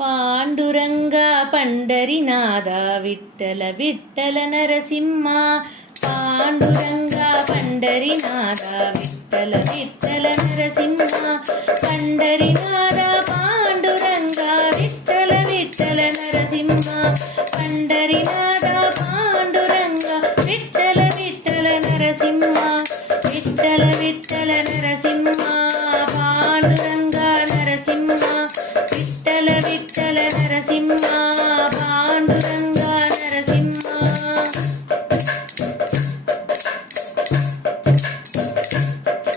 पांडुरंगा पंढरीनादा विठ्ठल विठ्ठल नरसिंहा पांडुरंगा पंढरीनादा विठ्ठल विठ्ठल नरसिंहा पंढरीनादा पांडुरंगा विठ्ठल विठ्ठल नरसिंहा पंढरीनादा पांडुरंगा विठ्ठल विठ्ठल नरसिंहा विठ्ठल विठ्ठल नरसिंहा पांडुरंगा नरसिंहा विठ्ठल विठ्ठल नरसिंहा पांडुरंगा नरसिंहा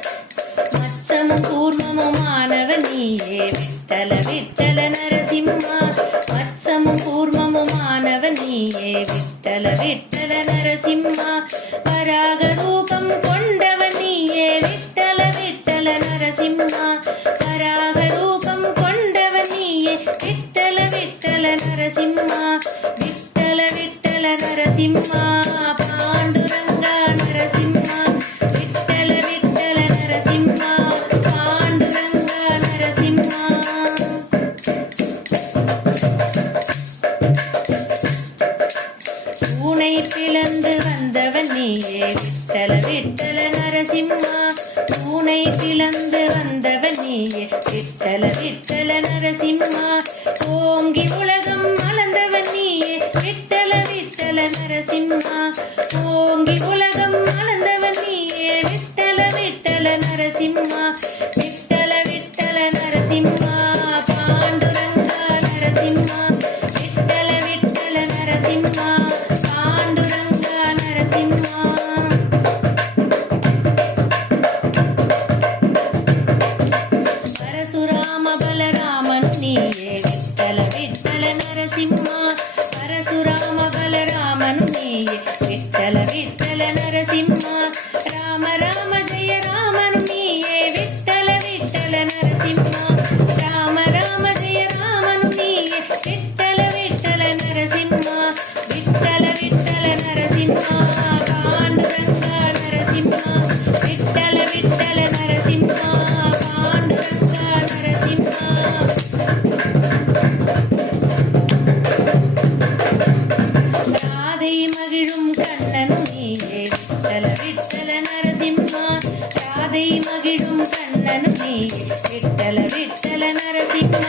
मत्समुं कूर्ममुं मानवनीये विठ्ठल विठ्ठल नरसिंहा मत्समुं कूर्ममुं मानवनीये विठ्ठल विठ्ठल नरसिंहा परागरूपं कोण्डवनीये विठ्ठल विठ्ठल नरसिंहा परागरूपं कोण्डवनीये विठ्ठल विठ्ठल नरसिंहा विठ्ठल विठ्ठल नरसिंहा पांडुरंगा नरसिंहा विठ्ठल विठ्ठल नरसिंहा पांडुरंगा नरसिंहा ஊனை பிளந்து வந்தவன் நீயே விட்டல விட்டல நரசிம்மா ஊனை பிளந்து வந்தவன் நீயே விட்டல விட்டல நரசிம்மா ஓங்கி உலகம் மலர்ந்தவன் நீயே விட்டல விட்டல நரசிம்மா ஓங்கி உலகம் மலர்ந்தவன் நீயே விட்டல விட்டல நரசிம்மா விட்டல விட்டல நரசிம்மா பாண்டுரங்கா நரசிம்மா விட்டல விட்டல நரசிம்மா பாண்டுரங்கா நரசிம்மா பரசுராம பலராமன் நீயே விட்டல விட்டல நரசிம்மா பரசுராம பலராமன் நீயே விட்டல விட்டல நரசிம்மா ராம ராம ஜெய ராமன் நீயே விட்டல விட்டல நரசிம்மா ராம ராம ஜெய ராமன் நீயே விட்டல விட்டல நரசிம்மா விட்டல விட்டல நரசிம்மா பாண்டுரங்கா நரசிம்மா விட்டல விட்டல நரசிம்மா பாண்டுரங்கா நரசிம்மா ராதை மகிழும் கண்ணன் நீயே விட்டல விட்டல நரசிம்மா ராதை மகிழும் கண்ணன் நீயே விட்டல விட்டல நரசிம்மா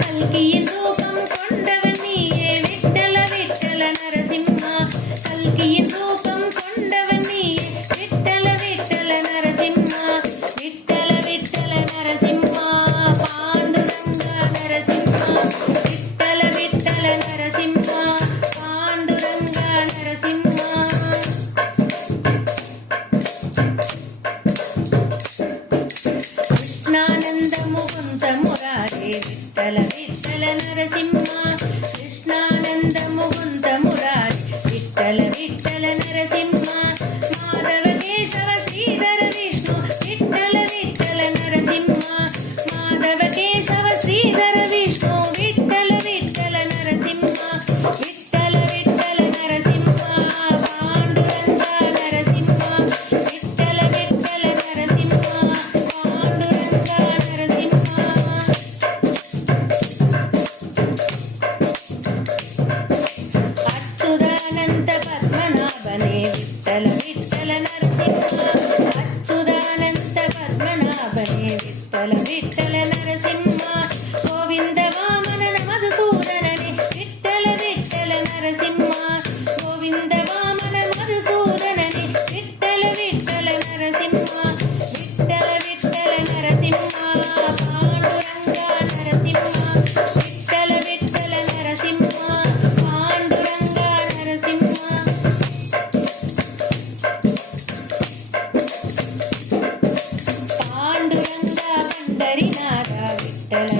கல்கியின் ரூபம் கொண்டவன் நீயே விட்டல விட்டல நரசிம்மா கல்கியின் ரூபம் கொண்டவன் நீயே விட்டல விட்டல நரசிம்மா விட்டல விட்டல நரசிம்மா பாண்டுரங்கா நரசிம்மா விட்டல விட்டல நரசிம்மா பாண்டுரங்கா நரசிம்மா கிருஷ்ணானந்த முகுந்த முராரே விட்டல விட்டல நரசிம்மா கிருஷ்ணானந்த முகுந்த முராரே விட்டல விட்டல நரசிம்மா மாதவ கேசவ ஸ்ரீதர விஷ்ணு விட்டல விட்டல நரசிம்மா மாதவ கேசவ ஸ்ரீதர விஷ்ணு விட்டல விட்டல நரசிம்மா விட்டல விட்டல நரசிம்மா பாண்டுரங்கா நரசிம்மா விட்டல விட்டல நரசிம்மா பாண்டுரங்கா நரசிம்மா அச்சுதானந்த பத்மநாபனே விட்டல விட்டல நரசிம்மா அச்சுதானந்த பத்மநாபனே விட்டல விட்டல நரசிம்மா கோவிந்த வாமன மதுசூதனனே விட்டல விட்டல நரசிம்மா கோவிந்த வாமன மதுசூதனனே விட்டல விட்டல நரசிம்மா விட்டல விட்டல நரசிம்மா பாண்டுரங்கா நரசிம்மா விட்டல விட்டல நரசிம்மா பாண்டுரங்கா நரசிம்மா பாண்டுரங்கா பண்டரிநாதா விட்டல